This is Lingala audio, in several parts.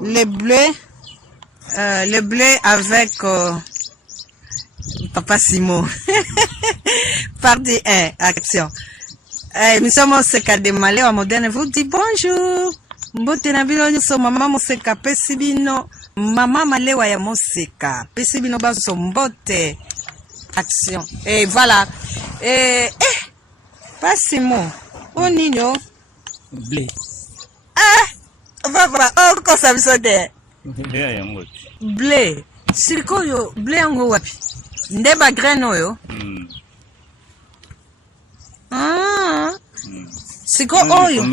Le blé avec Papa Simon. Partie 1, action. Nous sommes au Seka de Malé, à Moderne, vous dit bonjour. Mbote na bilo nyuso mama Moseka pesibino. Mama Malewa ya Moseka. Pesibino baso mbote. Action. Et voilà. Pas Simon. Oh nino. Blé. Papa, oh, ko sa bisode. Blé. Siko yo, blé yango wapi. Ndeba grain oyo. Siko oyo.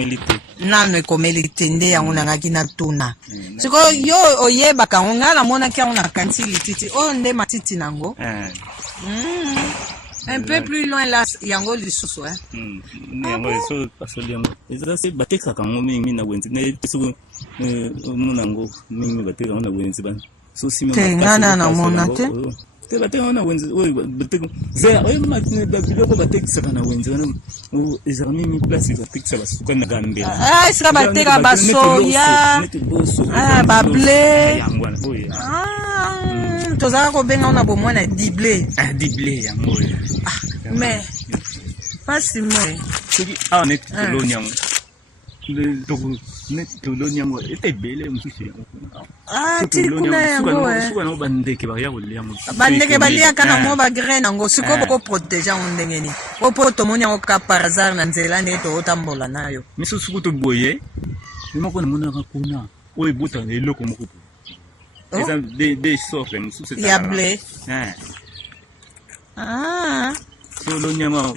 Nano ekomelite nde yango nangaki na tuna. Siko yo oyeba ka ngala mona kia ona kanti lititi. Oh nde matiti nango. Un peu plus loin là, yango lisusu yango eso pasoli yango. Eza se bateka kango mingi na wenzi. Ne tisu munango mingi bateka na wenzi ban. So sima ngana na mona te. Te bateka na wenzi. Oy bateka. Ze oy matine da biloko bateka saka na wenzi wana. O eza mingi place bateka basuka na Gambia. Sika bateka basoya. Ba blé. Yango wana oy. Tozaka kobenga ona bomwana diblé. Diblé yango. Mais pas si moi. Ah net koloniango. Le dogo net koloniango était belle mususu yango. Tikuna yango suka no bandeke ba ya yango. Bandeke balia kana mo ba grain yango siko boko protéger ndenge ni. Opo tomoni yango ka par hasard na nzela neto otambola nayo. Misusu kuto boye. Nimako na mona kuna. Oye buta eloko moko. Eza des sortes mususu. Ya blé. So lo nyama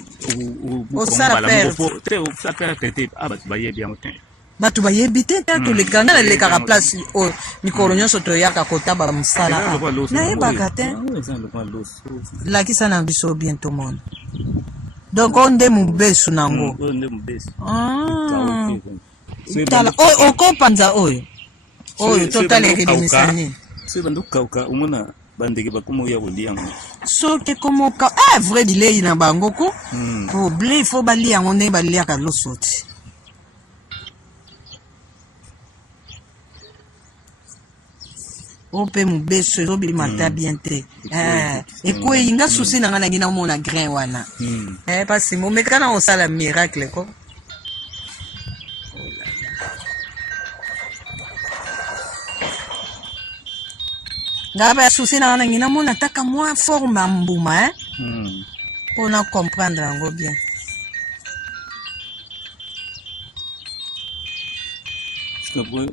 o sala tete abatu bayebi yango te. Batu bayebi te to le kanga le kaka place o mikolo nyonso to yaka kotaba musala. Na yebaka te. La kisa na biso bientôt monde. Donc on de mubesu nango. On de mubesu. Tala o ko panza oyo. Oyo totale redemisani. So banduka umona bandeke bakomo ya koliango. So ke komo ka vrai delay na bango ko. Pour blé faut bali yango ne bali ya ka losoti. Ope mubeso zo bi mata bien te. Et ko inga souci na ngana gina mona grain wana. Parce que mo mekana on sala miracle ko. Ngaba souci na ngina mona taka moins forme mbuma pour na comprendre ngo bien.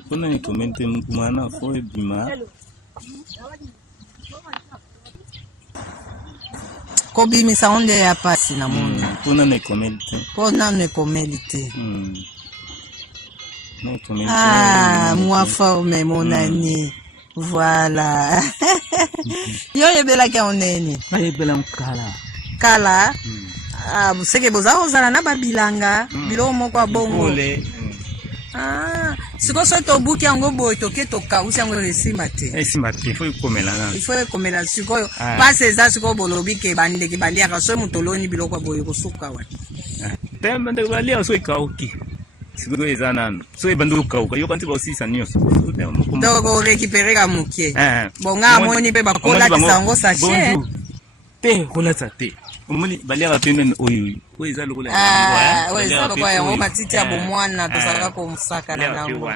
Pour na commenter mbuma na fo bima. Ko bimisa onde ya pasi na mona. Pour na commenter. Pour na ne commenter. Moi forme mon ami. Voilà. Yo yebela ke oneni. Bayebela kala. Kala. Seke boza ozala na babilanga. Bilo moko abongo. Siko so to buki yango boy to ke to kausi yango esimba te. Esimba te, faut komela na. Il faut komela siko pas eza siko bolobi ke bande ke balia ka so mutoloni biloko boy ko suka wa. Temba de balia so ikauki. Siko eza nano. So ebanduka uka yo kanti ba osisa nyonso. Donc on récupérer ka mukie. Bonga moni pe bakola kisango sachet. Te kola te. Omoni balia ba pembe oyo. Oyo eza lokola yango. Oyo eza lokola yango matiti ya bomwana to sala ko musaka na nango.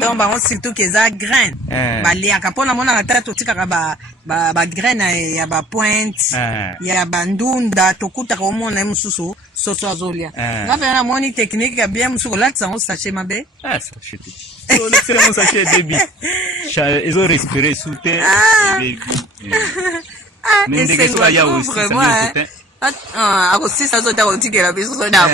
Donc bango surtout que za grain. Balia ka pona mona na tata tika ka ba grain ya ba pointe. Ya bandunda to kuta ko mona mususu soso azolia. Ngabe na moni technique ya bien musuko la kisango sachet mabe. Sachet. So le faire un sachet de débit. Ils ont respiré sous terre. Mais c'est vraiment aussi ça zote otikela biso so dapo.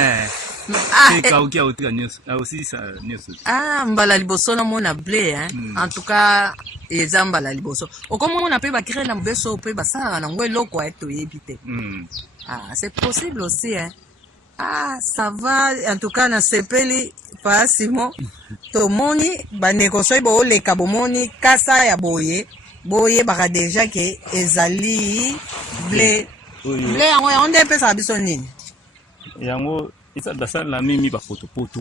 Mbala liboso na mona blé en tout cas eza mbala liboso. Okomona pe ba créer na mbeso pe ba sala na ngwe loko eto yebite. C'est possible aussi ça va en tout cas na sepeli pas Simon. To moni ba négocie bo leka bomoni kasa ya boye. Boye baka déjà que ezali blé. Blé yango onde pesa biso nini? Yango isa basala mimi ba poto. Poto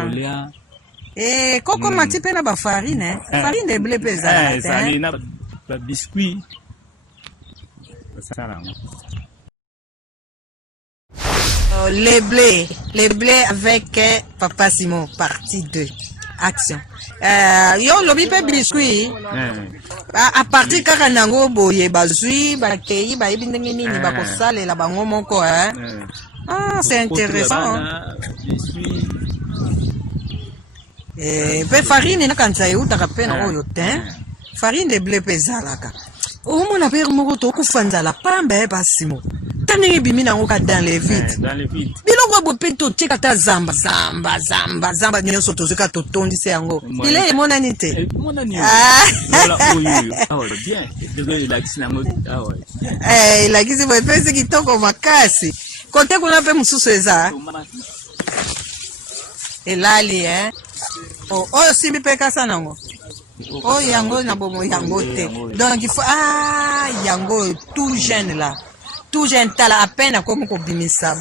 kolia Et koko mati pe na ba farine, farine de blé pe za. Ezali na ba biscuit. Ça là. Les blés avec Papa Simon, partie 2. Action. Yo lobi pe biscuit. A partir kaka nango boye bazui bakei ba yebi ndenge nini ba kosalela bango moko hein. Ah, c'est intéressant. Biscuit. Pe farine na kanza euta pe na oyo te. Farine de blé pe zalaka. Omona pe moko to kufanza la pamba Papa Simon. Tani bimi na ngoka dans les vides. Dans les vides. Biloko bopeto tika ta zamba nyonso tozoka totondisa yango. Ile emonani te. Monani. Voilà oyo. Ah ouais, bien. Désolé la kisina mo. Ah ouais. La kisi bo pese kitoko makasi. Kote kuna pe mususu eza. Elali Oh simbi pe kasa nango. Oh yango na bomo yango te. Donc il faut yango tout jeune là. Tout jeune tala à peine comme ko bimisa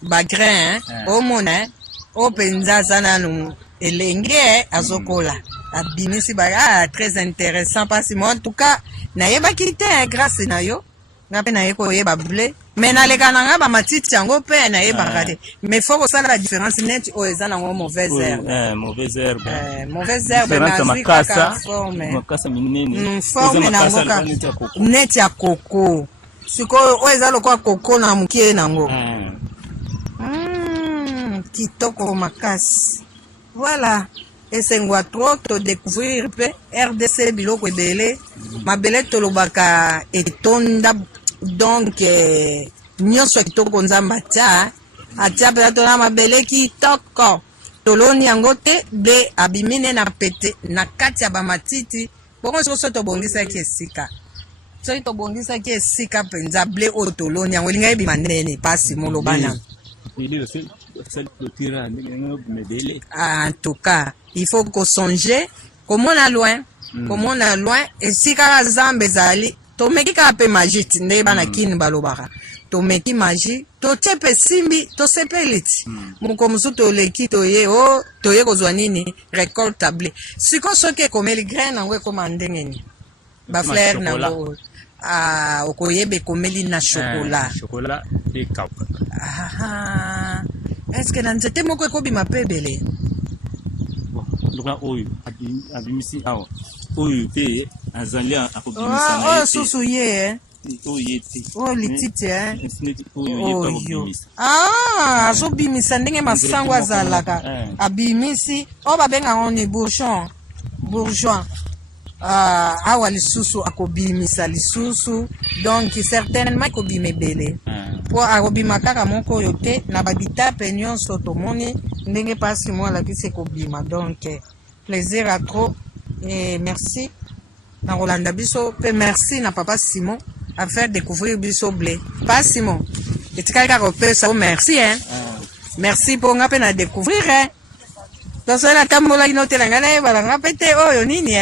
ba grain au mona au penza sana no elenge azokola abimisi ba très intéressant parce que en tout cas na yeba kite grâce na yo na pe na yeko yeba blé mais na lekana nga ba matiti yango pe na yeba raté mais faut que ça la différence net o ezana ngo mauvaise herbe mauvaise herbe na makasa makasa minene forme na ngoka net ya coco sikoyo oyo eza lokwa koko na mukie nango kitoko makasi voilà esengwa trop to découvrir pe RDC biloko ebele mabele tolobaka etonda donc nyonso kitoko nzambe atia mpe tona mabele kitoko toloni yango te ble abimine na pete na kati ya bamatiti bongo soso tobongisaki esika soki tobongisaki esika mpenza blé oyo toloni yango elinga yebima nene pasi molobana en tout cas il faut kosonger komona loin esika ya nzambe ezali tomeki kaka mpe magie ti nde bana kini balobaka tomeki magie totie mpe simbi tosepeli ti moko mosusu toleki toye kozwa nini récolte ya blé siko soki ekomeli grain yango ekoma ndenge nini bafleur nango okoyeba ekomeli na chocolat est-ce que na nzete moko ekobima mpe ebele lokola oyo abimisi awa oyo mpe azali akobimisa na oyo susu ye oyo lititi oyo azobimisa ndenge masango azalaka abimisi oyo babengango ni bourgeois awa lisusu akobimisa lisusu donc certainement ekobima ebele po akobima kaka moko oyo te na babitape nyonso tomoni ndenge pasi mo alakisi ekobima donc plaisir à trop et merci na kolanda biso pe merci na Papa Simon à faire découvrir biso blé Papa Simon etikali kaka kopesa o merci merci po nga pe na découvrir tosala tambolaki notela ngai nayebala nga mpe te oyo nini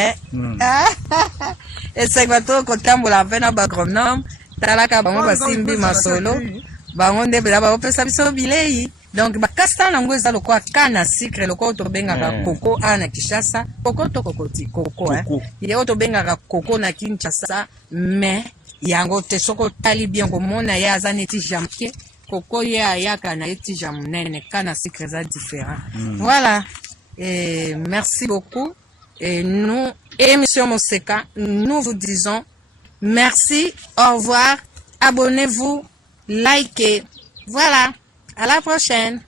esengwa to kotambola mpe na bagronome talaka bango basimbi masolo bango nde mpela bakopesa biso bilei donc bakasta nango eza lokwa kana sucre lokwa tobengaka koko na Kinshasa koko to kokoti koko ye oyo tobengaka koko na Kinshasa mais yango te soko otali bien komona ye aza neti jamke koko ye ayaka na ye ti ja monene kana sucre eza différent voilà. Et merci beaucoup. Et nous, émission Moseka, nous vous disons merci, au revoir, abonnez-vous, likez. Voilà, à la prochaine.